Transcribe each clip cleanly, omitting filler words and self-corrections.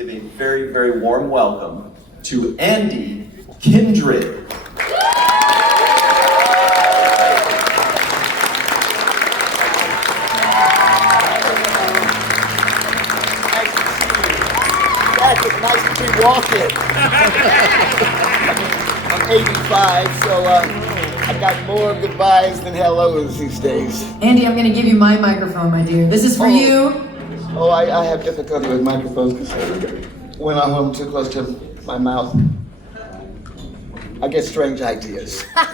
give a very, very warm welcome to Ande, Kindryd. It's nice to be walking. I'm 85, so I got more goodbyes than hellos these days. Ande, I'm going to give you my microphone, my dear. This is for you. Oh, I have difficulty with microphones because when I'm home too close to my mouth, I get strange ideas. Well,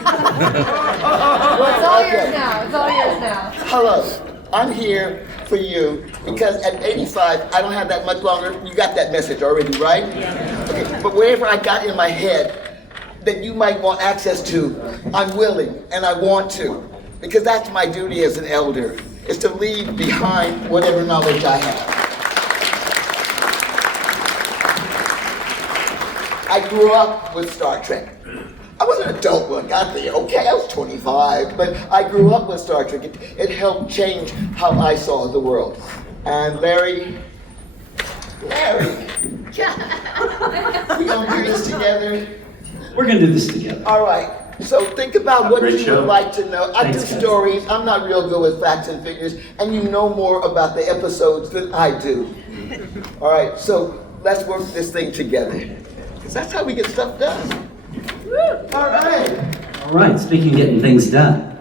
it's all yours now. It's all yours now. Hello, I'm here for you because at 85, I don't have that much longer. You got that message already, right? Yeah. Okay, but whatever I got in my head that you might want access to, I'm willing and I want to, because that's my duty as an elder, is to leave behind whatever knowledge I have. I grew up with Star Trek. I was an adult when I got there, okay, I was 25, but I grew up with Star Trek. It helped change how I saw the world. And Larry, we gonna do this together? We're gonna do this together. All right, so think about what you would like to know. I do Thanks, guys. stories, I'm not real good with facts and figures, and you know more about the episodes than I do. All right, so let's work this thing together, because that's how we get stuff done. All right. All right, speaking of getting things done,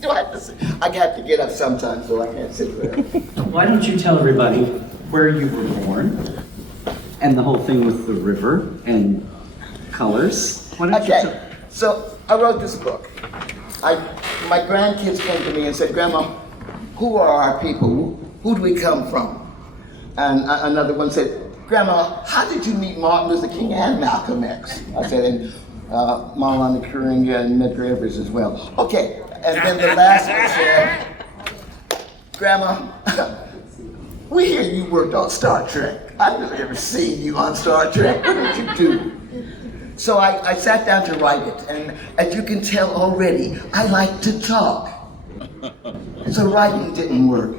Do I have to sit? I have to get up sometimes, so I can't sit there. why don't you tell everybody where you were born and the whole thing with the river and colors? Why don't you Okay, tell? so I wrote this book. My grandkids came to me and said, Grandma, who are our people? Who do we come from? And another one said, Grandma, how did you meet Martin Luther King and Malcolm X? I said, and Maulana Karinga and Medgar Evers as well. Okay, and then the last one said, Grandma, we hear you worked on Star Trek. I've never seen you on Star Trek. What did you do? So I sat down to write it, and as you can tell already, I like to talk. So writing didn't work.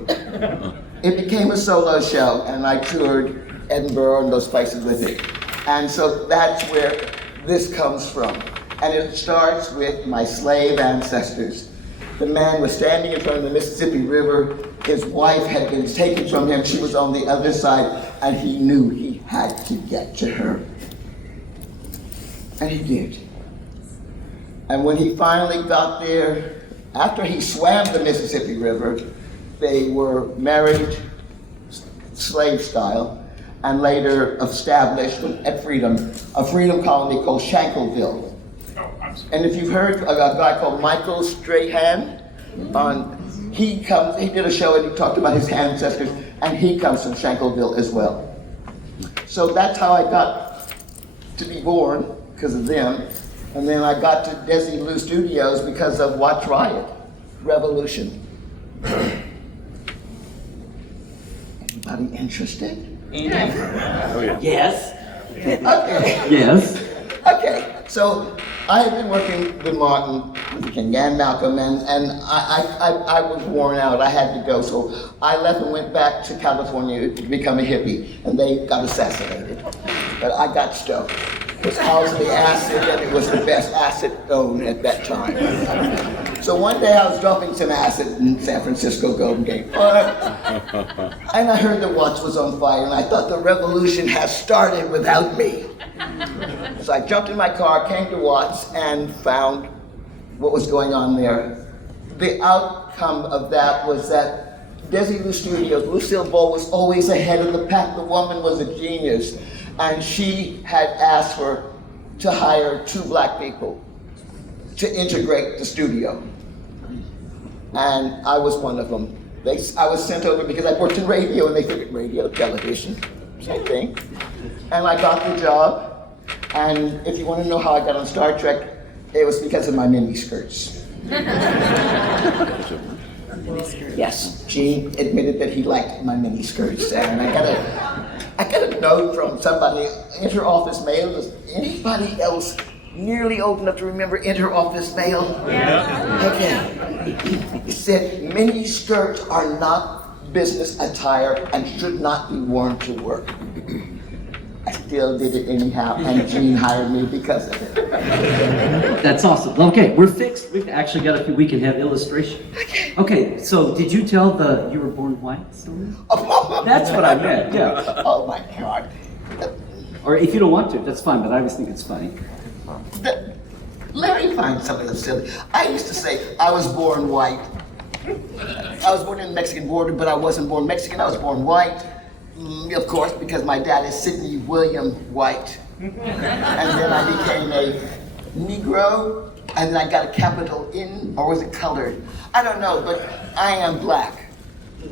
It became a solo show, and I toured Edinburgh and those places with it. And so that's where this comes from. And it starts with my slave ancestors. The man was standing in front of the Mississippi River. His wife had been taken from him. She was on the other side, and he knew he had to get to her. And he did. And when he finally got there, after he swam the Mississippi River, they were married slave style, and later established a freedom colony called Shankleville. And if you've heard of a guy called Michael Strahan, he did a show and he talked about his ancestors, and he comes from Shankleville as well. So that's how I got to be born, because of them. And then I got to Desilu Studios because of Watch Riot, Revolution. Anybody interested? Yes. Okay. Yes. Okay, so I have been working with Martin Luther King and Malcolm, and I was worn out. I had to go, so I left and went back to California to become a hippie, and they got assassinated. But I got stoked. It was housing acid, and it was the best acid known at that time. So one day I was dropping some acid in San Francisco Golden Gate Park, and I heard the watch was on fire, and I thought the revolution has started without me. So I jumped in my car, came to Watts, and found what was going on there. The outcome of that was that Desilu Studios, Lucille Ball was always ahead of the pack. The woman was a genius, and she had asked to hire 2 black people to integrate the studio. And I was one of them. I was sent over because I worked in radio, and they figured radio, television, same thing. And I got the job. And if you want to know how I got on Star Trek, it was because of my miniskirts. Yes, Gene admitted that he liked my miniskirts, and I got a note from somebody, inter-office mail. Does anybody else nearly old enough to remember inter-office mail? Yeah. Okay. It said, miniskirts are not business attire and should not be worn to work. still did it anyhow, and Gene hired me because of it. That's awesome. Okay, we're fixed. We've actually got a few. We can have illustration. Okay, so did you tell the you were born white story? That's what I meant. Yeah. Oh my God. Or if you don't want to, that's fine. But I always think it's funny. Let me find something that's silly. I used to say I was born white. I was born in the Mexican border, but I wasn't born Mexican. I was born white, of course, because my dad is Sidney William White. And then I became a Negro, and then I got a capital N, or was it colored? I don't know, but I am black.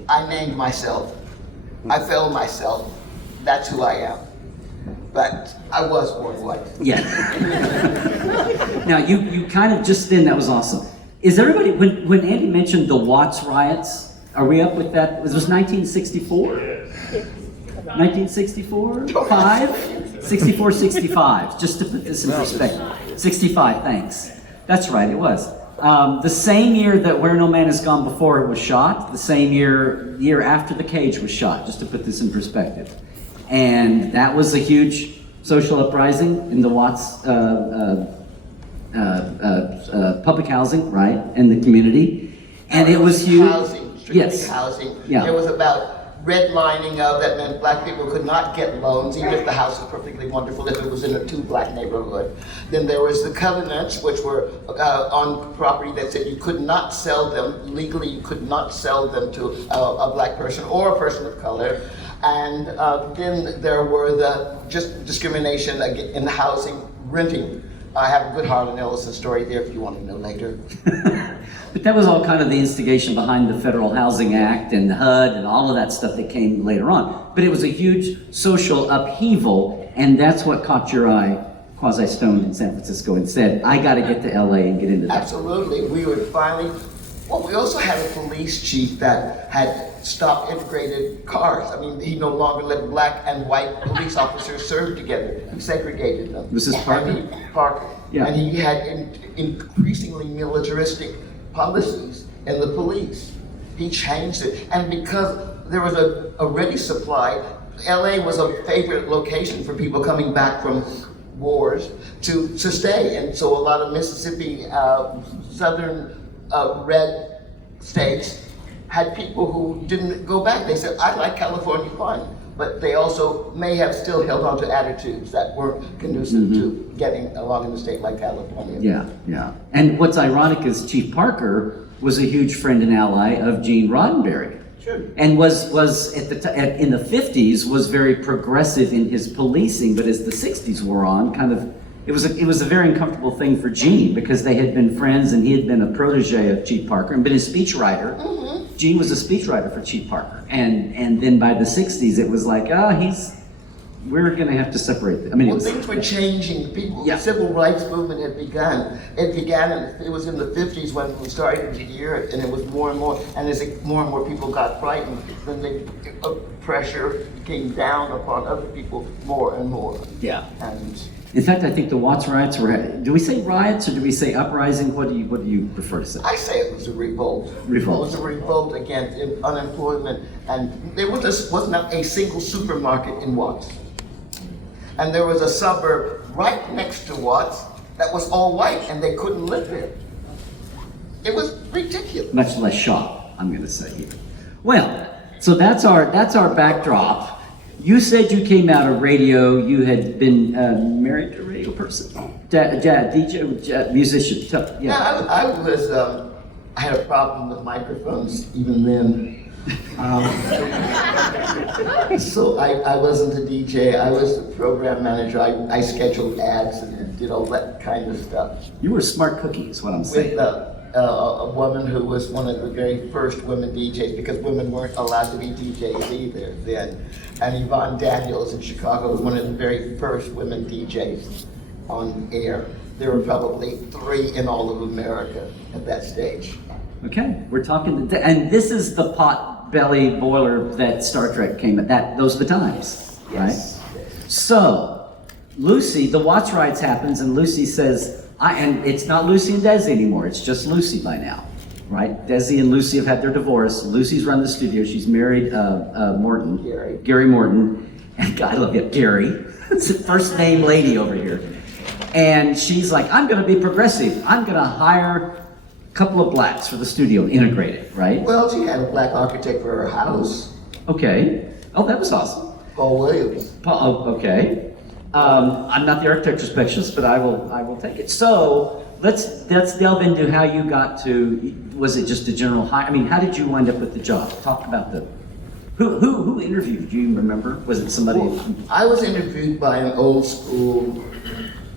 I named myself. I fell myself. That's who I am. But I was born white. Yeah. Now you kind of just then, that was awesome. Is everybody, when Andy mentioned the Watts riots, are we up with that? Was this 1964? 1964? 5? 64, 65, just to put this in perspective. 65, thanks. That's right, it was. The same year that Where No Man Has Gone Before was shot, the same year after The Cage was shot, just to put this in perspective. And that was a huge social uprising in the Watts public housing, right, in the community. And it was huge. Housing, strictly housing. Yeah. It was about redlining of that meant black people could not get loans, even if the house was perfectly wonderful, if it was in a two-black neighborhood. Then there was the covenants, which were on property that said you could not sell them, legally you could not sell them to a black person or a person of color. And then there were the just discrimination in the housing, renting. I have a good Harlan Ellison story there if you want to know later. But that was all kind of the instigation behind the Federal Housing Act and HUD and all of that stuff that came later on. But it was a huge social upheaval, and that's what caught your eye, quasi-stoned in San Francisco, and said, I got to get to LA and get into that. Absolutely. We would finally, well, we also had a police chief that had stopped integrated cars. I mean, he no longer let black and white police officers serve together. He segregated them. Was this Parker? Parker. Yeah. And he had increasingly militaristic policies in the police. He changed it. And because there was a ready supply, LA was a favorite location for people coming back from wars to stay. And so a lot of Mississippi, southern red states had people who didn't go back. They said, I like California fine. But they also may have still held on to attitudes that weren't conducive to getting along in a state like California. Yeah, yeah. And what's ironic is Chief Parker was a huge friend and ally of Gene Roddenberry. Sure. And was at the in the 50s was very progressive in his policing, but as the 60s wore on, kind of it was a very uncomfortable thing for Gene because they had been friends and he had been a protege of Chief Parker and been a speechwriter. Mm-hmm. Gene was a speechwriter for Chief Parker, and then by the 60s it was like, we're going to have to separate them. I mean, things were changing. Yeah. The civil rights movement had begun. It was in the 50s when we started to hear it, and it was more and more. And as more and more people got frightened, then pressure came down upon other people more and more. Yeah. And in fact, I think the Watts riots were. Do we say riots or do we say uprising? What do you prefer to say? I say it was a revolt. Revolt. It was a revolt against unemployment, and there was not a single supermarket in Watts. And there was a suburb right next to Watts that was all white, and they couldn't live there. It was ridiculous. Much less shop, I'm going to say here. Well, so that's our backdrop. You said you came out of radio. You had been married to a radio person, DJ, musician. Yeah, I had a problem with microphones even then. So I wasn't a DJ. I was the program manager. I scheduled ads and did all that kind of stuff. You were a smart cookie, is what I'm saying. With a woman who was one of the very first women DJs, because women weren't allowed to be DJs either then. And Yvonne Daniels in Chicago was one of the very first women DJs on air. There were probably 3 in all of America at that stage. Okay, we're talking, and this is the pot-belly boiler that Star Trek came at. Those are the times, Yes. right? So, Lucy, the Watts riots happens, and Lucy says, and it's not Lucy and Desi anymore, it's just Lucy by now, right? Desi and Lucy have had their divorce. Lucy's run the studio. She's married Morton, Gary. Gary Morton. And I love it, Gary. first name lady over here. And she's like, I'm gonna be progressive. I'm gonna hire a couple of blacks for the studio, integrate it, right? Well, she had a black architect for her house, Okay. Oh, that was awesome. Paul Williams. Oh, okay. I'm not the architecture specialist, but I will take it. So let's delve into how you got to. Was it just a general hire? I mean, how did you wind up with the job? Talk about the. Who interviewed? Do you remember? Was it somebody? I was interviewed by an old school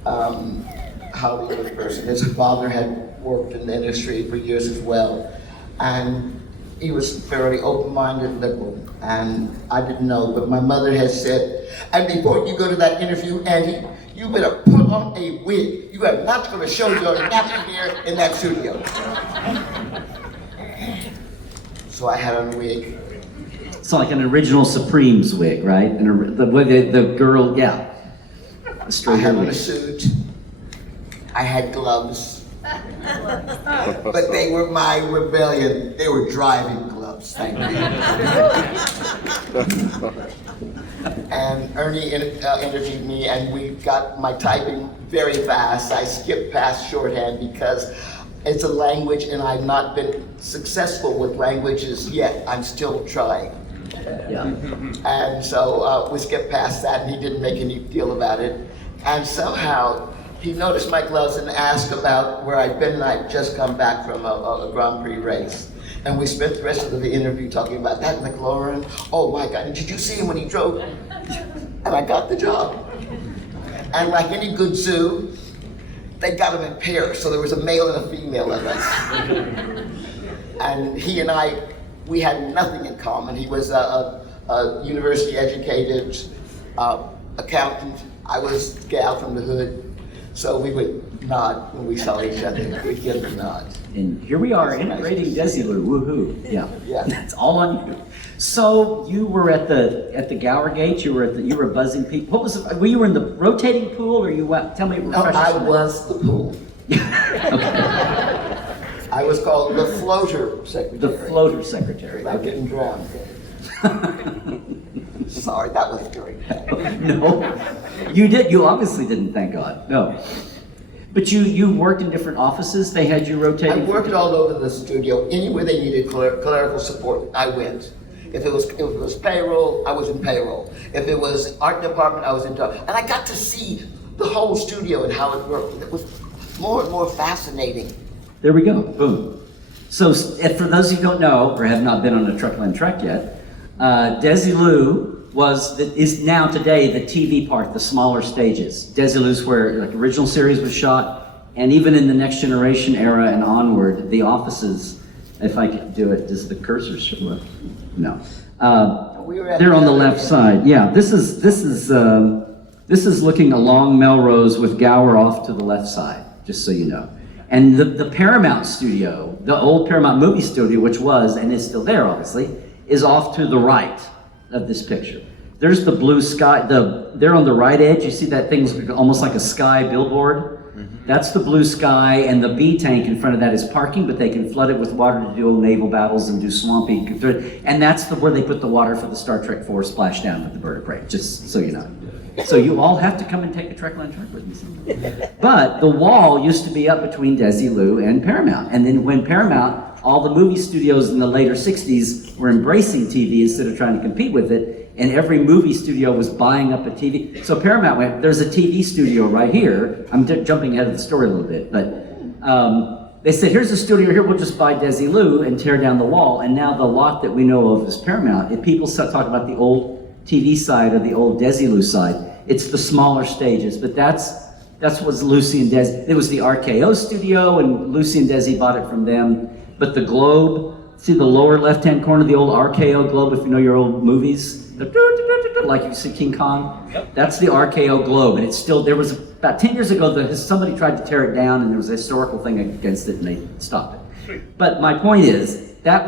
Hollywood person. His father had worked in the industry for years as well, and he was fairly open-minded liberal, and I didn't know, but my mother had said, and before you go to that interview, Andy, you better put on a wig. You are not going to show your nappy hair in that studio. So I had on a wig. It's like an original Supremes wig, right? And the girl, yeah. I had on a suit. I had gloves. But they were my rebellion. They were driving gloves, thank you. And Ernie interviewed me, and we got my typing very fast. I skipped past shorthand because it's a language, and I've not been successful with languages yet. I'm still trying. Yeah. And so we skipped past that, and he didn't make any deal about it. And somehow, he noticed my gloves and asked about where I'd been, and I'd just come back from a Grand Prix race. And we spent the rest of the interview talking about that McLaurin. Oh my God, did you see him when he drove? And I got the job. And like any good zoo, they got him in pairs, so there was a male and a female of us. And he and I, we had nothing in common. He was a university educated accountant. I was a gal from the hood. So we would nod when we saw each other. We'd give a nod. And here we are integrating Desilu. Woohoo! Yeah, Yeah. That's all on you. So you were at the Gower Gate. You were buzzing people. What was it? Were you in the rotating pool, or you went? Tell me. No, I was the pool. Okay. I was called the floater secretary. The floater secretary. About getting drowned. Sorry, that was very bad. No, you did. You obviously didn't. Thank God. No. But you worked in different offices. They had you I rotating. worked all over the studio. Anywhere they needed clerical support, I went. If it was payroll, I was in payroll. If it was art department, I was in art. And I got to see the whole studio and how it worked. It was more and more fascinating. There we go. Boom. So if for those who don't know or have not been on a Trekland trek yet, Desilu is now today the TV part, the smaller stages. Desilu's where like original series was shot, and even in the Next Generation era and onward, the offices. If I could do it, does the cursor show up? No. They're on the left side. Yeah. This is looking along Melrose with Gower off to the left side. Just so you know. And the Paramount studio, the old Paramount movie studio, which was and is still there, obviously, is off to the right of this picture. There's the blue sky. They're on the right edge. You see that thing's almost like a sky billboard. Mm-hmm. That's the blue sky, and the B tank in front of that is parking, but they can flood it with water to do naval battles and do swampy. And that's where they put the water for the Star Trek 4 splashdown with the vertebrae. Just so you know. So you all have to come and take a Trekland trek with me sometime. But the wall used to be up between Desilu and Paramount. And then when Paramount, all the movie studios in the later 60s were embracing TV instead of trying to compete with it, and every movie studio was buying up a TV. So Paramount went, there's a TV studio right here. I'm jumping ahead of the story a little bit, but they said, here's a studio here, we'll just buy Desilu and tear down the wall. And now the lot that we know of is Paramount. If people start talking about the old TV side or the old Desilu side, it's the smaller stages, but that's what Lucy and Desi, it was the RKO studio, and Lucy and Desi bought it from them. But the globe, see the lower left-hand corner, the old RKO globe, if you know your old movies, like you see King Kong, that's the RKO globe, and it's still, there was about 10 years ago, somebody tried to tear it down, and there was a historical thing against it, and they stopped it. But my point is, but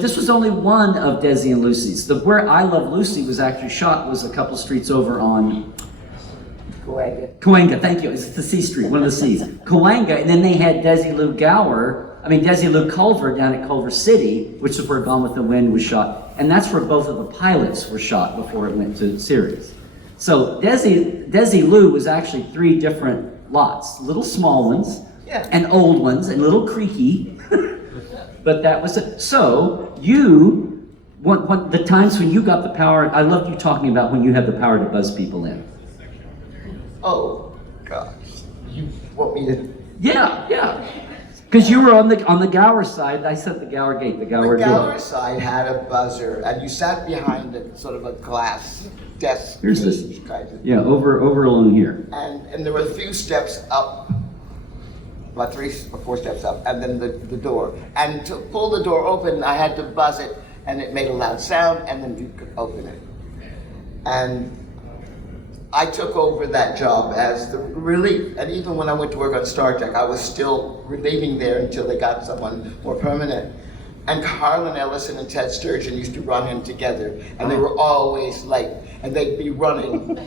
this was only one of Desi and Lucy's. Where I Love Lucy was actually shot was a couple streets over on Cahuenga, thank you. It's the C Street, one of the C's. Cahuenga, and then they had Desilu Culver down at Culver City, which is where Gone with the Wind was shot. And that's where both of the pilots were shot before it went to series. So Desi Lou was actually 3 different lots, little small ones, Yeah. and old ones, and little creaky. But that was it. So you, what the times when you got the power, I loved you talking about when you had the power to buzz people in. Oh, gosh. You want me to... Yeah. Because you were on the Gower side. I said the Gower gate, the Gower The door. Gower side had a buzzer, and you sat behind a sort of a glass desk. Here's this. Kind of. Yeah, over along here. And there were a few steps up, about 3 or 4 steps up, and then the door. And to pull the door open, I had to buzz it, and it made a loud sound, and then you could open it. And I took over that job as the relief. And even when I went to work on Star Trek, I was still relieving there until they got someone more permanent. And Harlan Ellison and Ted Sturgeon used to run in together, and they were always late. And they'd be running,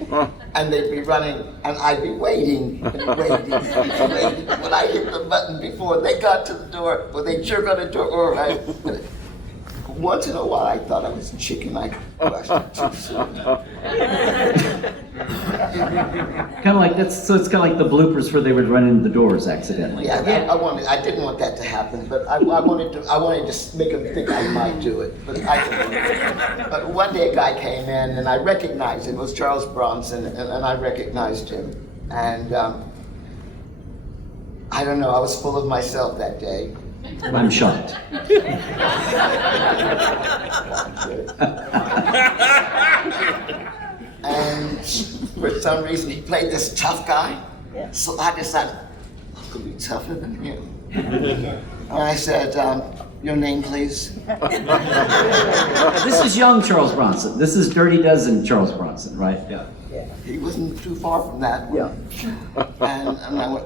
and I'd be waiting and waiting and waiting. When I hit the button before they got to the door, well, they'd jerk on the door, or once in a while I thought I was a chicken. I rushed it too soon. Kind of like that's so. It's kind of like the bloopers where they would run into the doors accidentally. Yeah, I didn't want that to happen, but I wanted to make them think I might do it, but I didn't. But one day a guy came in, and I recognized him. It was Charles Bronson, and I recognized him, and I don't know. I was full of myself that day. I'm shocked. And for some reason, he played this tough guy. So I decided, I could be tougher than him. And I said, your name, please. This is young Charles Bronson. This is Dirty Dozen Charles Bronson, right? Yeah. He wasn't too far from that. Yeah. And I went,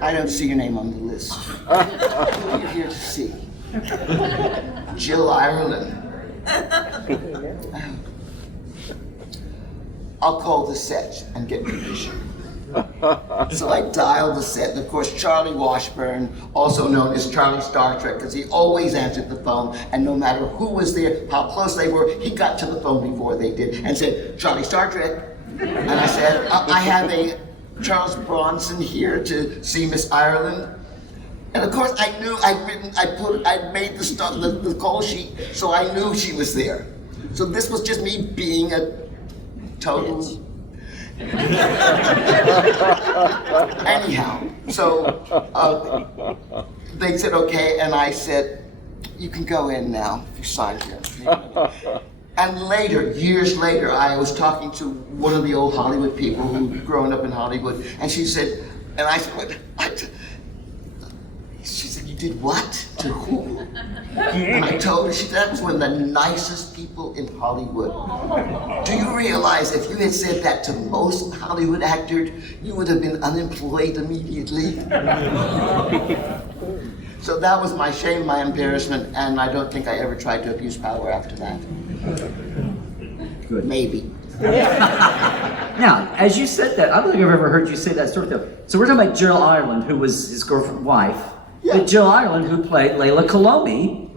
I don't see your name on the list. Who are you here to see? Jill Ireland. I'll call the set and get permission. So I dialed the set, and of course Charlie Washburn, also known as Charlie Star Trek, because he always answered the phone, and no matter who was there, how close they were, he got to the phone before they did, and said, Charlie Star Trek. And I said, I have a Charles Bronson here to see Miss Ireland. And of course I knew I'd made the call sheet, so I knew she was there. So this was just me being a total... Anyhow, so they said okay, and I said, you can go in now if you sign here. And later, years later, I was talking to one of the old Hollywood people who'd grown up in Hollywood, and she said, and I said, what? She said, you did what? To who? And I told her, she said, that was one of the nicest people in Hollywood. Do you realize if you had said that to most Hollywood actors, you would have been unemployed immediately? So that was my shame, my embarrassment, and I don't think I ever tried to abuse power after that. Good. Maybe. Now, as you said that, I don't think I've ever heard you say that sort of thing. So we're talking about Jill Ireland, who was his girlfriend, wife. Yeah. But Jill Ireland, who played Layla Kalomi,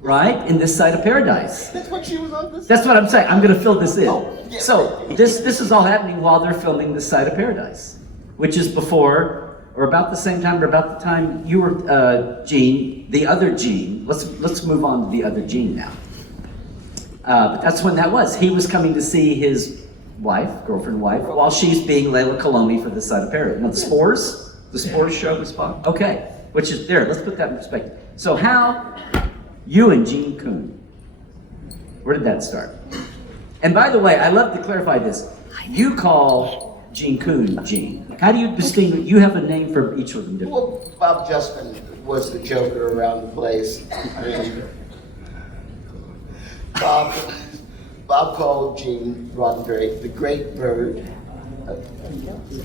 right, in This Side of Paradise. That's what she was on this. That's what I'm saying. I'm going to fill this in. Oh, yeah. So this is all happening while they're filming This Side of Paradise, which is before or about the same time or about the time you were Gene, the other Gene. Let's move on to the other Gene now. But that's when that was. He was coming to see his girlfriend wife, while she's being Layla Kalomi for This Side of Paradise. Now, the Spores show was fun. Okay, which is there. Let's put that in perspective. So how you and Gene Coon, where did that start? And by the way, I love to clarify this. You call Gene Coon Gene. How do you distinguish? You have a name for each of them different. Well, Bob Justman was the joker around the place. I mean, Bob called Gene Roddenberry the Great Bird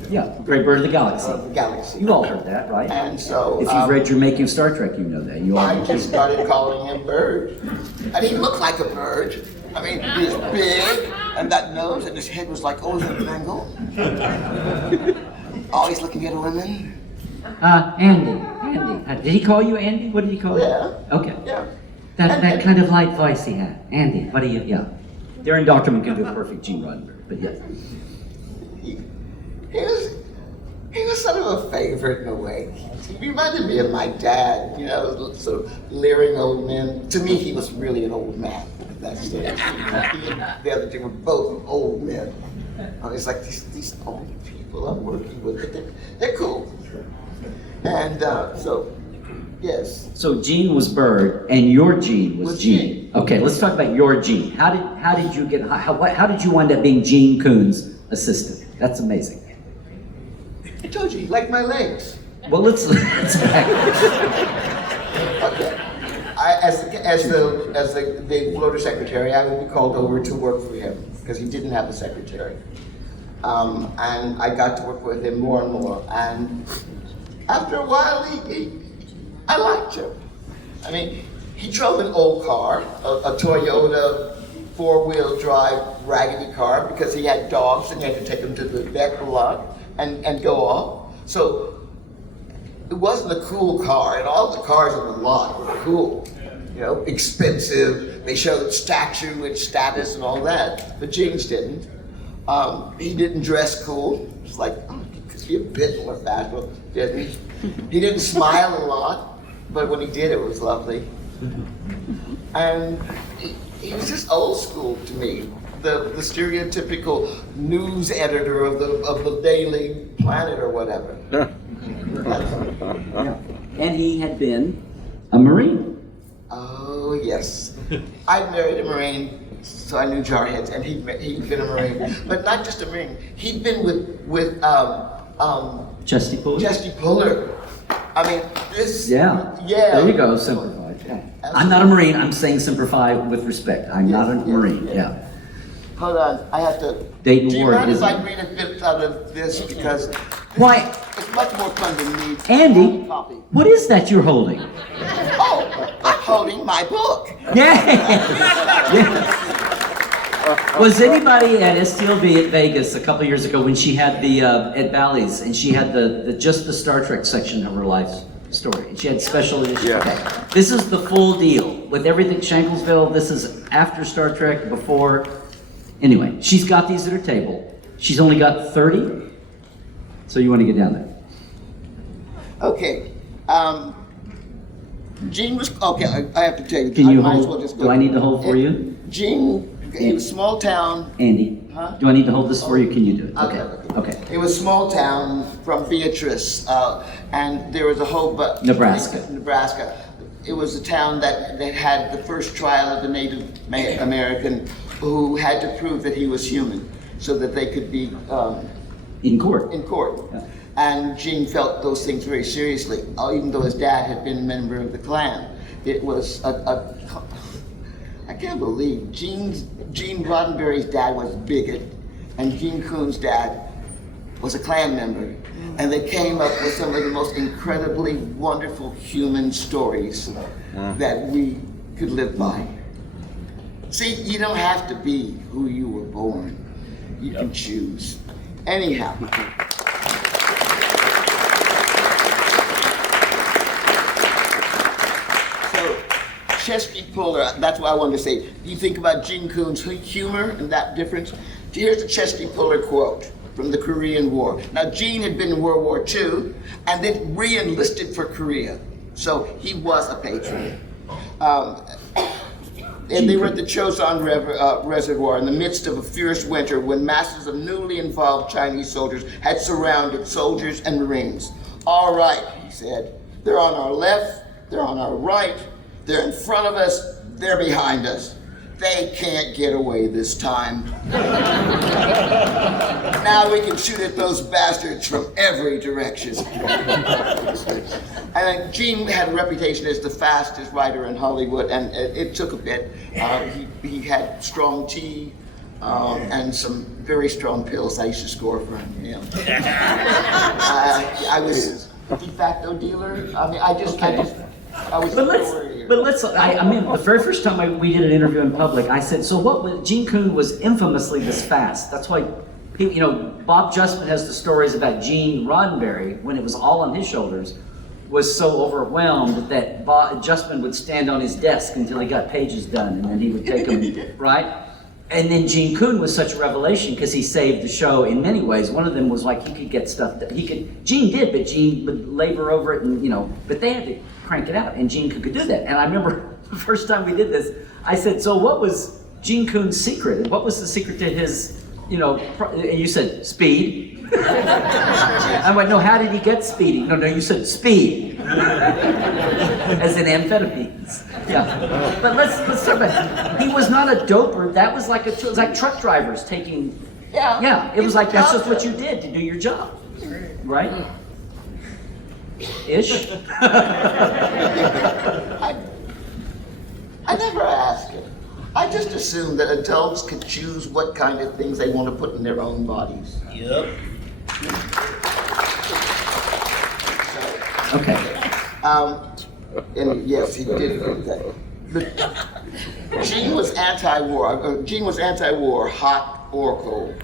Yeah, Great Bird of the Galaxy. of the Galaxy. You all heard that, right? And so If you've read your Making of Star Trek, you know that. You all I just started calling him Bird. And he looked like a bird. I mean, he was big, and that nose, and his head was like, oh, is it a Bengal? Always looking at women. Andy. Did he call you Andy? What did he call you? Yeah. Okay. Yeah. That kind of light voice he had. Andy, what do you, yeah. Darren Doctorman can do a perfect Gene Roddenberry, but yes. He was sort of a favorite in a way. He reminded me of my dad, you know, sort of leering old men. To me, he was really an old man at that stage. He and the other two were both old men. I was like, these old people I'm working with, they're cool. And so, yes. So Gene was Bird, and your Gene was Gene. Okay, let's talk about your Gene. How did you get? How did you wind up being Gene Coon's assistant? That's amazing. I told you, like my legs. Well, let's back. Okay. As the floater secretary, I would be called over to work for him because he didn't have a secretary. And I got to work with him more and more. And after a while, I liked him. I mean, he drove an old car, a Toyota four-wheel drive raggedy car, because he had dogs and he had to take them to the vet a lot and go off. So it wasn't a cool car, and all the cars in the lot were cool. You know, expensive. They showed stature and status and all that. But Gene's didn't. He didn't dress cool. It's like, he could be a bit more fashionable, didn't he? He didn't smile a lot, but when he did, it was lovely. And he was just old school to me. The stereotypical news editor of the Daily Planet or whatever. Yeah. And he had been a Marine. Oh yes, I married a Marine, so I knew jarheads, and he'd been a Marine, but not just a Marine. He'd been with Chesty Puller? Chesty Puller. I mean, this. Yeah. Yeah. There you go, simplified. Yeah. I'm not a Marine. I'm saying simplify with respect. I'm not a Marine. Yeah. Hold on, I have to. Dayton Do you Ward mind if is- I read a bit out of this, because Why, it's much more fun than me. Andy, Copy. what is that you're holding? Oh, I'm holding my book. Yeah. Was anybody at STLV at Vegas a couple years ago when she had the at Bally's, and she had the just the Star Trek section of her life story? And she had special edition. Yeah. Okay. This is the full deal with everything Shanklesville. This is after Star Trek, before. Anyway, she's got these at her table. She's only got 30. So you want to get down there? Okay. Gene was okay. I have to tell you. Can you might as hold? well just Do go. I need to hold for you, Gene, it was small town. Andy? Huh? Do I need to hold this for you? Can you do it? Okay. Okay. It was small town from Beatrice, and there was a whole Nebraska. Nebraska. It was a town that had the first trial of the Native American who had to prove that he was human, so that they could be In court. in court. Yeah. And Gene felt those things very seriously, even though his dad had been a member of the Klan. It was I can't believe Gene Roddenberry's dad was a bigot, and Gene Coon's dad was a Klan member. And they came up with some of the most incredibly wonderful human stories that we could live by. See, you don't have to be who you were born. You can choose. Anyhow. So, Chesty Puller, that's what I wanted to say. You think about Gene Coon's humor and that difference. Here's the Chesty Puller quote from the Korean War. Now, Gene had been in World War II and then re-enlisted for Korea. So he was a patriot. And they were at the Chosun Reservoir in the midst of a fierce winter when masses of newly involved Chinese soldiers had surrounded soldiers and Marines. All right, he said, they're on our left, they're on our right, they're in front of us, they're behind us. They can't get away this time. Now we can shoot at those bastards from every direction. And Gene had a reputation as the fastest writer in Hollywood, and it took a bit. He had strong tea and some very strong pills I used to score for him. I was a de facto dealer. I mean, I was. I mean, the very first time we did an interview in public, I said, so what was, Gene Coon was infamously this fast. That's why, Bob Justman has the stories about Gene Roddenberry, when it was all on his shoulders, was so overwhelmed that Justman would stand on his desk until he got pages done, and then he would take them, right? And then Gene Coon was such a revelation because he saved the show in many ways. One of them was like he could get stuff that Gene did, but Gene would labor over it and, but they had to crank it out and Gene could do that. And I remember the first time we did this, I said, so what was Gene Coon's secret? What was the secret to his, and you said, speed. I went, no, how did he get speedy? No, you said speed. As in amphetamines. Yeah. But let's talk about it. He was not a doper. That was like it was like truck drivers taking. Yeah. It was like that's just what you did to do your job. Right? Ish. I never asked him. I just assumed that adults could choose what kind of things they want to put in their own bodies. Yep. Okay. And yes, he did do that. But Gene was anti-war. Gene was anti-war, hot or cold.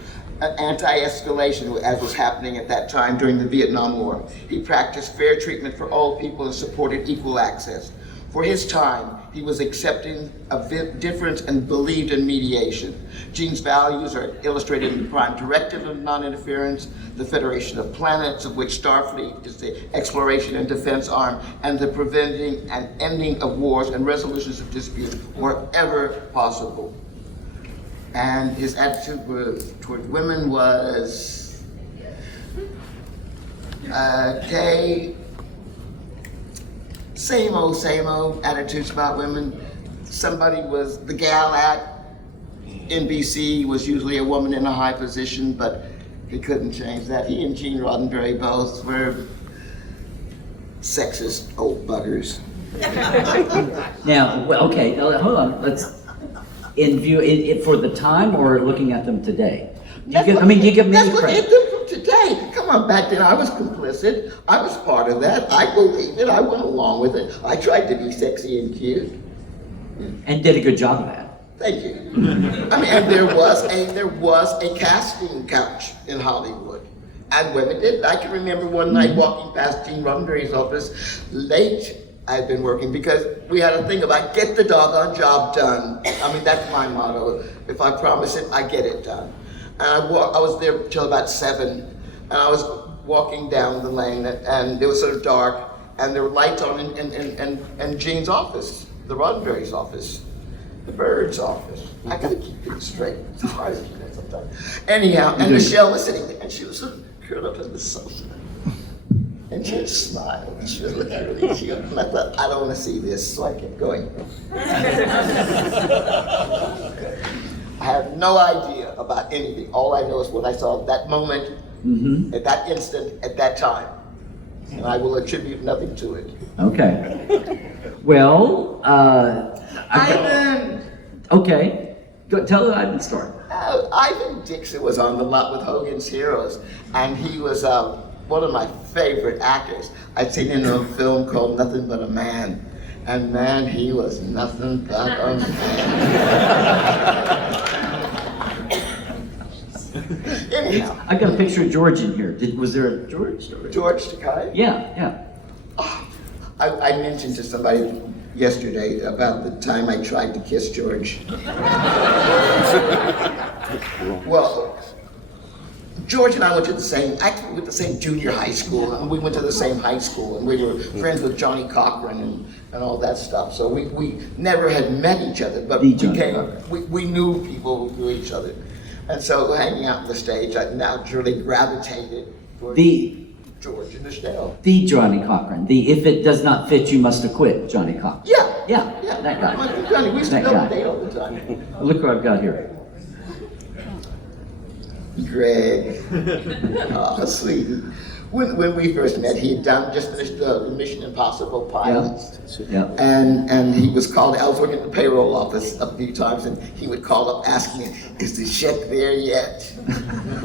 Anti-escalation, as was happening at that time during the Vietnam War. He practiced fair treatment for all people and supported equal access. For his time, he was accepting of difference and believed in mediation. Gene's values are illustrated in the Prime Directive of Non-Interference, the Federation of Planets, of which Starfleet is the exploration and defense arm, and the preventing and ending of wars and resolutions of disputes wherever possible. And his attitude toward women was gay. Same old attitudes about women. Somebody was the gal at NBC was usually a woman in a high position, but he couldn't change that. He and Gene Roddenberry both were sexist old buggers. Now, okay, now, hold on. Let's in view for the time or looking at them today. You give me That's credit. what them from today. Come on, back then I was complicit. I was part of that. I believed it. I went along with it. I tried to be sexy and cute. And did a good job of that. Thank you. And there was a casting couch in Hollywood, and women did. I can remember one night walking past Gene Roddenberry's office late. I'd been working because we had a thing about get the doggone job done. That's my motto. If I promise it, I get it done. And I was there till about 7, and I was walking down the lane, and it was sort of dark, and there were lights on in Gene's office, the Roddenberry's office, the Bird's office. I gotta keep it straight. It's hard to do that sometimes. Anyhow, and Michelle was sitting there, and she was sort of curled up in the sofa. And she just smiled. She was looking really cute. And I thought, I don't want to see this, so I kept going. I have no idea about anything. All I know is what I saw at that moment, at that instant, at that time. And I will attribute nothing to it. Okay. Well, Ivan! Okay. Go, tell the Ivan story. Ivan Dixon was on the lot with Hogan's Heroes, and he was one of my favorite actors. I'd seen him in a film called Nothing But a Man. And man, he was nothing but a man. Anyhow, I got a picture of George in here. Was there a George? George Takei? Yeah. I mentioned to somebody yesterday about the time I tried to kiss George. Well, George and I went to the same junior high school, and we went to the same high school, and we were friends with Johnny Cochran and all that stuff. So we never had met each other, but we knew people who knew each other. And so hanging out on the stage, I naturally gravitated towards George and Michelle. The Johnny Cochran. The if it does not fit, you must acquit Johnny Cochran. Yeah. That guy. Johnny, we used to That go guy. on date all the time. Look what I've got here. Greg, sweetie. When we first met, he had just finished the Mission Impossible pilots. Yeah. And he was called, I was working at the payroll office a few times, and he would call up asking me, is the check there yet?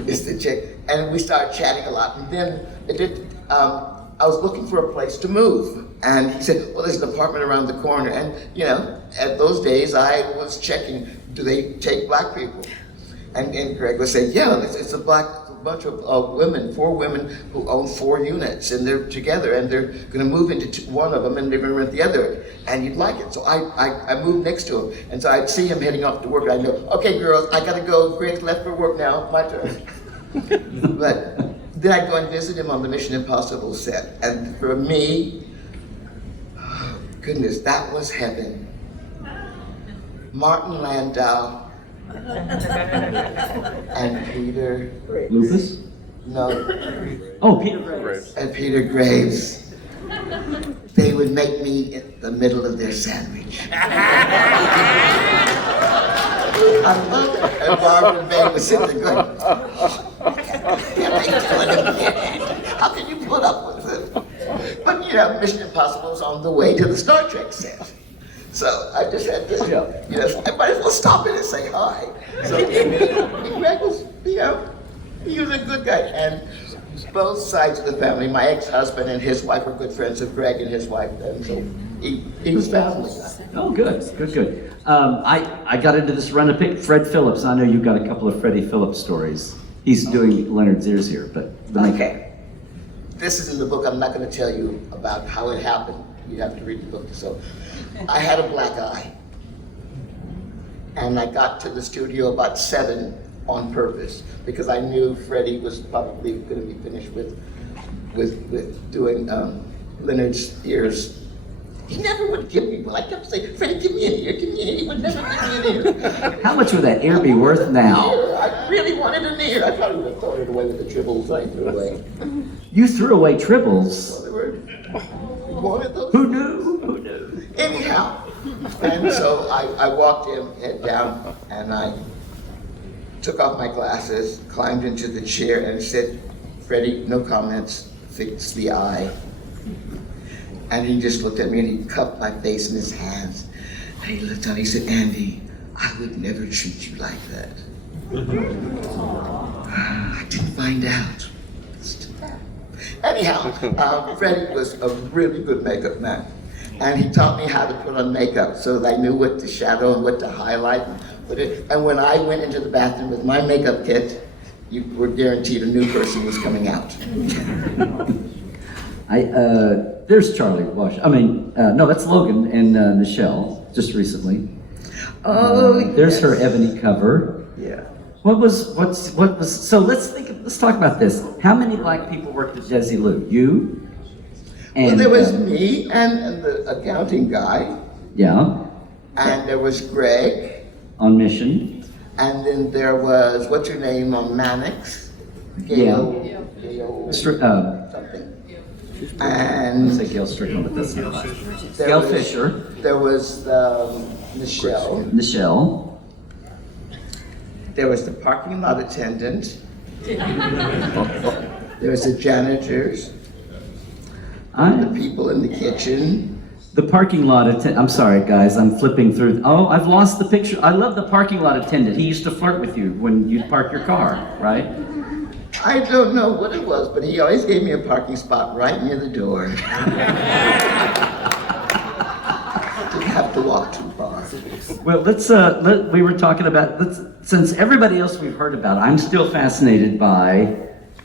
Is the check? And we started chatting a lot. And then I was looking for a place to move. And he said, well, there's an apartment around the corner. And, at those days, I was checking, do they take black people? And Greg would say, yeah, it's a black bunch of women, 4 women who own 4 units, and they're together, and they're gonna move into one of them, and they're gonna rent the other, and you'd like it. So I moved next to him, and so I'd see him heading off to work, and I'd go, okay girls, I gotta go, Greg's left for work now, my turn. But then I'd go and visit him on the Mission Impossible set, and for me, oh, goodness, that was heaven. Martin Landau and Peter, Lupus? no, Oh, Peter Graves. and Peter Graves, they would make me in the middle of their sandwich. I loved it. And Barbara Bay was sitting there going, how can you put up with it? But you know, Mission Impossible was on the way to the Star Trek set. So I just had to, you know, I might as well stop in and say hi. So Greg was, you know, he was a good guy. And both sides of the family, my ex-husband and his wife were good friends of Greg and his wife. And so he was family. Oh, good. I got into this run of Fred Phillips. I know you've got a couple of Freddie Phillips stories. He's doing Leonard's ears here, but. Okay. This is in the book. I'm not going to tell you about how it happened. You have to read the book. So I had a black eye. And I got to the studio about 7 on purpose because I knew Freddie was probably going to be finished with doing Leonard's ears. He never would give me one. I kept saying, Freddie, give me an ear, give me an ear. He would never give me an ear. How much would that ear be worth now? I really wanted an ear. I probably would have thrown it away with the tribbles I threw away. You threw away tribbles. Wanted those. Who knew? Anyhow, and so I walked in, head down, and I took off my glasses, climbed into the chair, and said, Freddie, no comments, fix the eye. And he just looked at me and he cupped my face in his hands. And he looked down, he said, Andy, I would never treat you like that. I didn't find out. It's too bad. Anyhow, Freddie was a really good makeup man. And he taught me how to put on makeup so that I knew what to shadow and what to highlight. And when I went into the bathroom with my makeup kit, you were guaranteed a new person was coming out. There's Charlie Wash. No, that's Logan and Michelle, just recently. There's her ebony cover. Yeah. What was, so let's talk about this. How many black people worked at Desilu? You? And, Well, there was me and the accounting guy, yeah, and there was Greg, on mission. and then there was, what's her name, on Mannix? Gail something. And I say Gail Strickland, but that's not right. there Gail was- Fisher. There was Michelle. Michelle. There was the parking lot attendant. There was the janitors, the people in the kitchen. The parking lot attendant, I'm sorry guys, I'm flipping through. Oh, I've lost the picture. I love the parking lot attendant. He used to flirt with you when you'd park your car, right? I don't know what it was, but he always gave me a parking spot right near the door. Didn't have to walk too far. Well, we were talking about, since everybody else we've heard about, I'm still fascinated by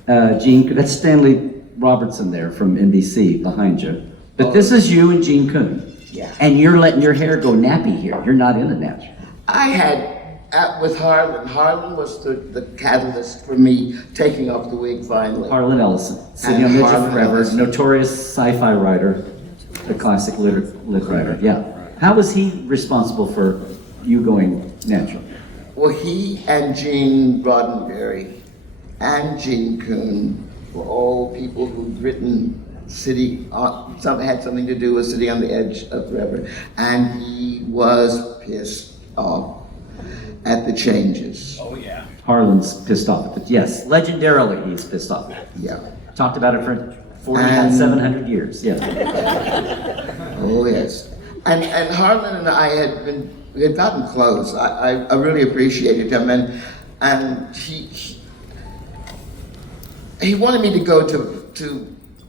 Gene, that's Stanley Robertson there from NBC behind you. But this is you and Gene Coon. Yeah. And you're letting your hair go nappy here. You're not in the natural. I had, with Harlan was the catalyst for me taking off the wig finally. Harlan Ellison, City And on the Edge of Harlan Forever, Ellison. notorious sci-fi writer, the classic lit writer, yeah. How was he responsible for you going natural? Well, he and Gene Roddenberry and Gene Coon were all people who'd written had something to do with City on the Edge of Forever, and he was pissed off at the changes. Oh, yeah. Harlan's pissed off at it, yes. Legendarily, he's pissed off. Yeah. Talked about it for 700 years, yeah. Oh, yes. And Harlan and I we had gotten close. I really appreciated him, and he wanted me to go to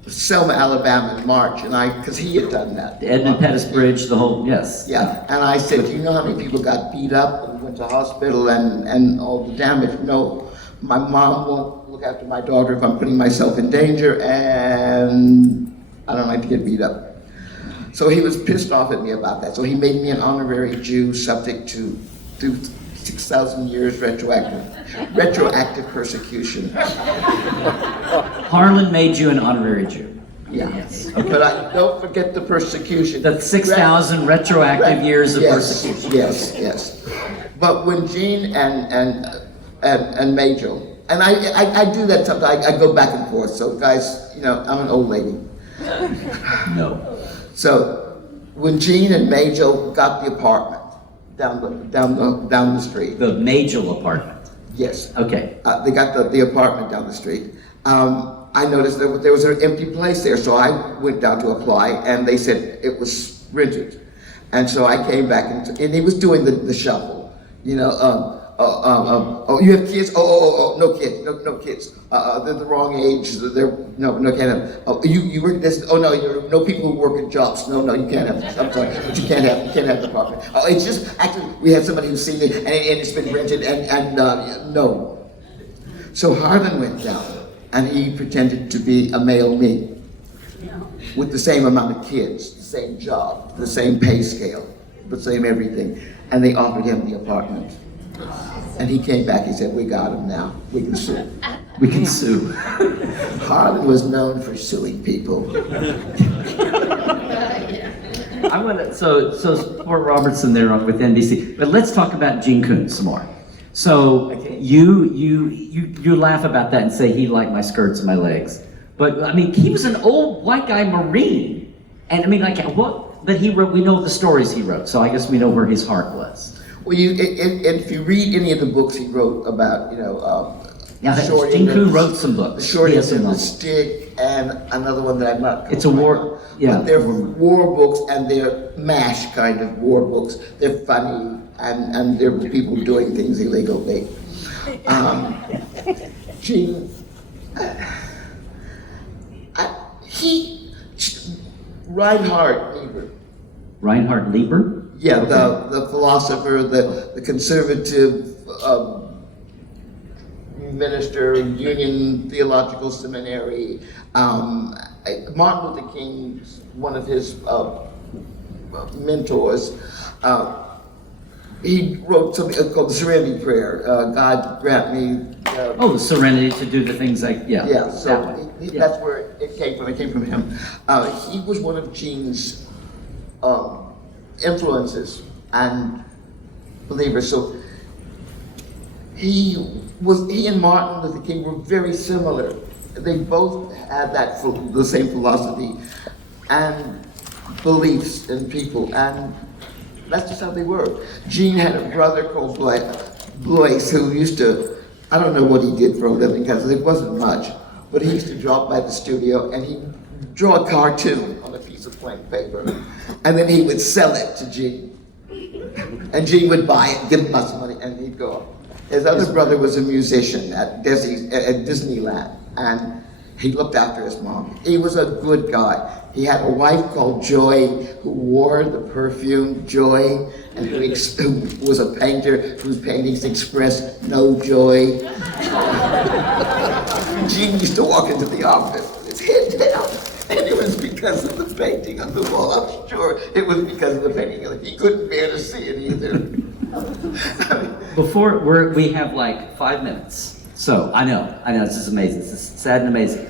Selma, Alabama in March, and because he had done that. The Edmund Pettus Bridge, the whole, yes. Yeah, and I said, do you know how many people got beat up and went to hospital and all the damage? No, my mom won't look after my daughter if I'm putting myself in danger, and I don't like to get beat up. So he was pissed off at me about that. So he made me an honorary Jew subject to 6,000 years retroactive persecution. Harlan made you an honorary Jew. Yeah. Yes. But don't forget the persecution. The 6,000 retroactive years of Yes, persecution. yes. But when Jean and Major, and I do that sometimes, I go back and forth. So guys, you know, I'm an old lady. No. So when Jean and Major got the apartment down the street. The Majel apartment. Yes. Okay. They got the apartment down the street. I noticed that there was an empty place there, so I went down to apply, and they said it was rented. And so I came back, and he was doing the shuffle. You know, oh, you have kids? Oh, no kids, no kids. They're the wrong age. No, can't have. Oh, you work this? Oh no, no people who work in jobs. No, you can't have. I'm sorry, but you can't have the apartment. Oh, it's just actually we had somebody who's seen it, and it's been rented, and no. So Harlan went down, and he pretended to be a male me, with the same amount of kids, the same job, the same pay scale, the same everything, and they offered him the apartment. And he came back, he said, we got him now, we can sue. We can sue. Harlan was known for suing people. I want to, so poor Robertson there with NBC, but let's talk about Gene Coon some more. So you laugh about that and say he liked my skirts and my legs, but I mean he was an old white guy Marine, and I mean like what? But he wrote. We know the stories he wrote, so I guess we know where his heart was. Well, if you read any of the books he wrote about, Gene Coon wrote some books. The Short He End has of some the novels. Stick, and another one that I'm not. It's a war. Yeah. But they're war books, and they're MASH kind of war books. They're funny, and they're people doing things illegally. Gene, Reinhard Lieber. Yeah, Okay. the philosopher, the conservative minister, Union Theological Seminary. Martin Luther King's one of his mentors. He wrote something called the Serenity Prayer. God grant me. The serenity to do the things like Yeah, so that way. that's where it came from. It came from him. He was one of Gene's influences and believers. So he and Martin Luther King were very similar. They both had the same philosophy and beliefs in people, and that's just how they were. Gene had a brother called Blois who used to, I don't know what he did for a living because it wasn't much, but he used to drop by the studio and he'd draw a cartoon on a piece of blank paper, and then he would sell it to Gene. And Gene would buy it, give him lots of money, and he'd go. His other brother was a musician at Disneyland, and he looked after his mom. He was a good guy. He had a wife called Joy who wore the perfume Joy, and who was a painter whose paintings expressed no joy. Gene used to walk into the office with his head down, and it was because of the painting on the wall. I'm sure it was because of the painting. He couldn't bear to see it either. We have like 5 minutes. So I know, this is amazing. This is sad and amazing.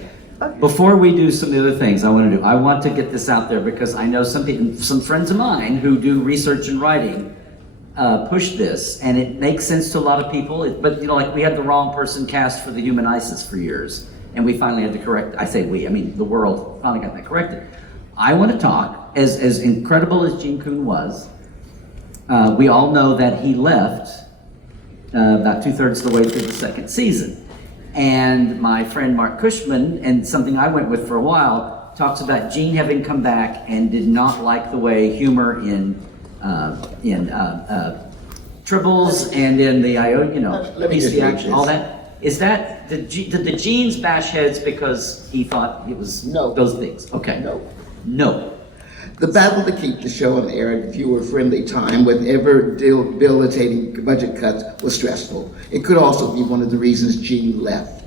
Before we do some of the other things I want to get this out there because I know some friends of mine who do research and writing push this, and it makes sense to a lot of people. But like we had the wrong person cast for the human ISIS for years, and we finally had to correct. I say we, I mean the world finally got that corrected. I want to talk as incredible as Gene Coon was. We all know that he left about 2/3 of the way through the second season. And my friend Mark Cushman, and something I went with for a while, talks about Gene having come back and did not like the way humor in Tribbles and in the Piece of the Action, all that. Is that, did the Genes bash heads because he thought it was those things? Okay. No. The battle to keep the show on the air at viewer-friendly time with ever-debilitating budget cuts was stressful. It could also be one of the reasons Gene left.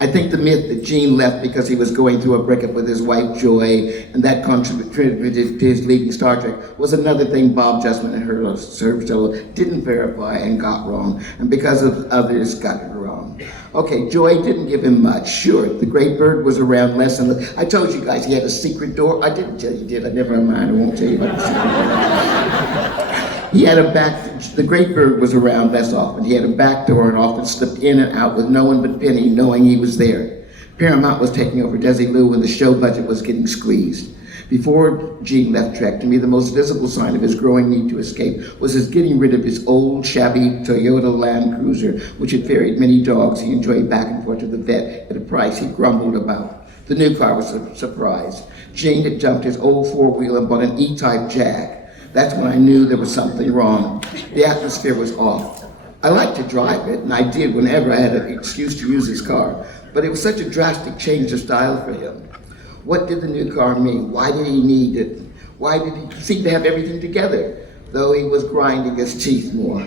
I think the myth that Gene left because he was going through a breakup with his wife Joy, and that contributed to his leaving Star Trek, was another thing Bob Justman and Herb Solo didn't verify and got wrong, and because of others got it wrong. Okay, Joy didn't give him much. Sure, the Great Bird was around less and less. I told you guys he had a secret door. I didn't tell you, did I? Never mind, I won't tell you about the secret door. He had a the Great Bird was around less often. He had a back door and often slipped in and out with no one but Penny knowing he was there. Paramount was taking over Desilu when the show budget was getting squeezed. Before Gene left Trek, to me the most visible sign of his growing need to escape was his getting rid of his old, shabby Toyota Land Cruiser, which had ferried many dogs he enjoyed back and forth to the vet at a price he grumbled about. The new car was a surprise. Gene had dumped his old four-wheel and bought an E-Type Jag. That's when I knew there was something wrong. The atmosphere was off. I liked to drive it, and I did whenever I had an excuse to use his car, but it was such a drastic change of style for him. What did the new car mean? Why did he need it? Why did he seem to have everything together, though he was grinding his teeth more?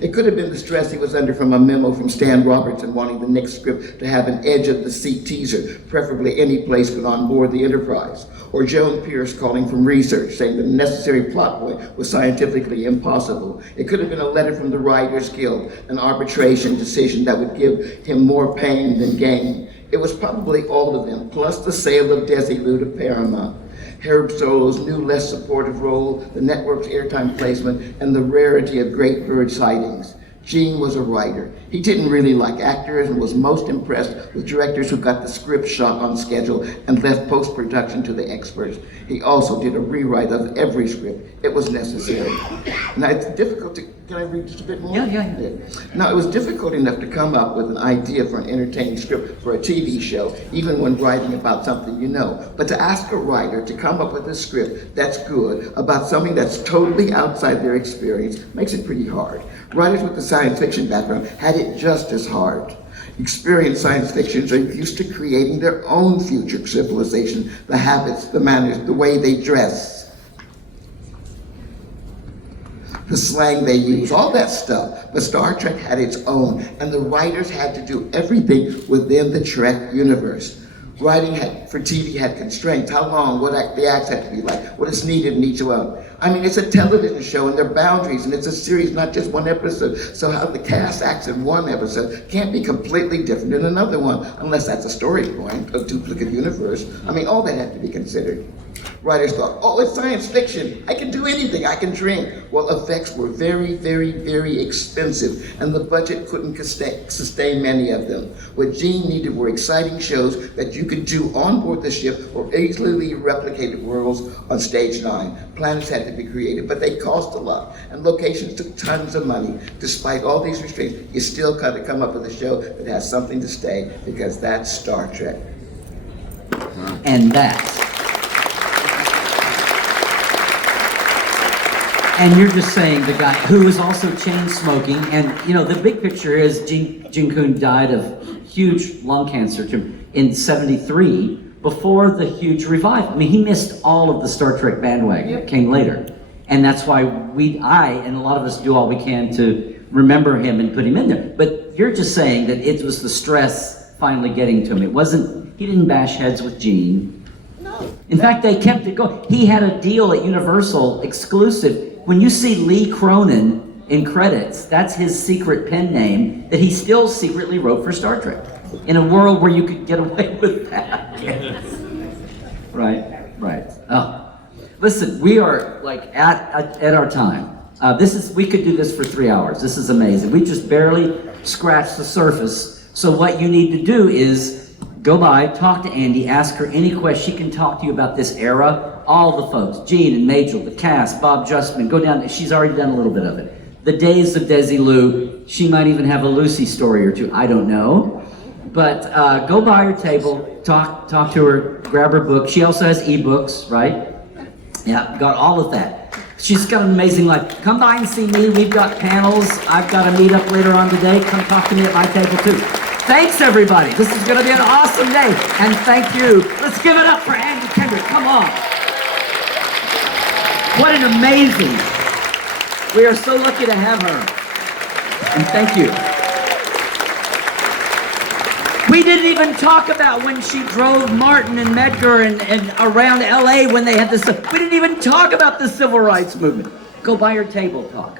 It could have been the stress he was under from a memo from Stan Robertson wanting the next script to have an edge-of-the-seat teaser, preferably any place but on board the Enterprise, or Joan Pierce calling from research saying the necessary plot point was scientifically impossible. It could have been a letter from the Writers Guild, an arbitration decision that would give him more pain than gain. It was probably all of them, plus the sale of Desilu to Paramount. Herb Solo's new, less supportive role, the network's airtime placement, and the rarity of Great Bird sightings. Gene was a writer. He didn't really like actors and was most impressed with directors who got the script shot on schedule and left post-production to the experts. He also did a rewrite of every script. It was necessary. Now it's difficult to, can I read just a bit more? Yeah. Now it was difficult enough to come up with an idea for an entertaining script for a TV show, even when writing about something you know. But to ask a writer to come up with a script that's good about something that's totally outside their experience makes it pretty hard. Writers with a science fiction background had it just as hard. Experienced science fictions are used to creating their own future civilization, the habits, the manners, the way they dress, the slang they use, all that stuff. But Star Trek had its own, and the writers had to do everything within the Trek universe. Writing for TV had constraints. How long, what the acts had to be like, what is needed in each one. I mean, it's a television show and there are boundaries, and it's a series, not just one episode. So how the cast acts in one episode can't be completely different in another one, unless that's a story point, a duplicate universe. I mean, all that had to be considered. Writers thought, oh, it's science fiction. I can do anything, I can drink. Well, effects were very, very, very expensive, and the budget couldn't sustain many of them. What Gene needed were exciting shows that you could do on board the ship or easily replicated worlds on Stage 9. Planets had to be created, but they cost a lot, and locations took tons of money. Despite all these restraints, you still got to come up with a show that has something to stay, because that's Star Trek. And that's. And you're just saying the guy who was also chain smoking, and you know, the big picture is L.Coon died of huge lung cancer in '73 before the huge revival. I mean, he missed all of the Star Trek bandwagon that came later. And that's why I and a lot of us do all we can to remember him and put him in there. But you're just saying that it was the stress finally getting to him. It wasn't, he didn't bash heads with Gene. No. In fact, they kept it going. He had a deal at Universal exclusive. When you see Lee Cronin in credits, that's his secret pen name that he still secretly wrote for Star Trek. In a world where you could get away with that. Right. Oh. Listen, we are like at our time. We could do this for 3 hours. This is amazing. We just barely scratched the surface. So what you need to do is go by, talk to Ande, ask her any question. She can talk to you about this era. All the folks, Gene and Majel, the cast, Bob Justman, go down. She's already done a little bit of it. The days of Desilu. She might even have a Lucy story or two. I don't know. But go by her table, talk to her, grab her book. She also has ebooks, right? Yeah, got all of that. She's got an amazing life. Come by and see me. We've got panels. I've got a meetup later on today. Come talk to me at my table too. Thanks everybody. This is going to be an awesome day. And thank you. Let's give it up for Ande Kindryd. Come on. What an amazing. We are so lucky to have her. And thank you. We didn't even talk about when she drove Martin and Medgar and around LA when they had this. We didn't even talk about the civil rights movement. Go by your table, talk.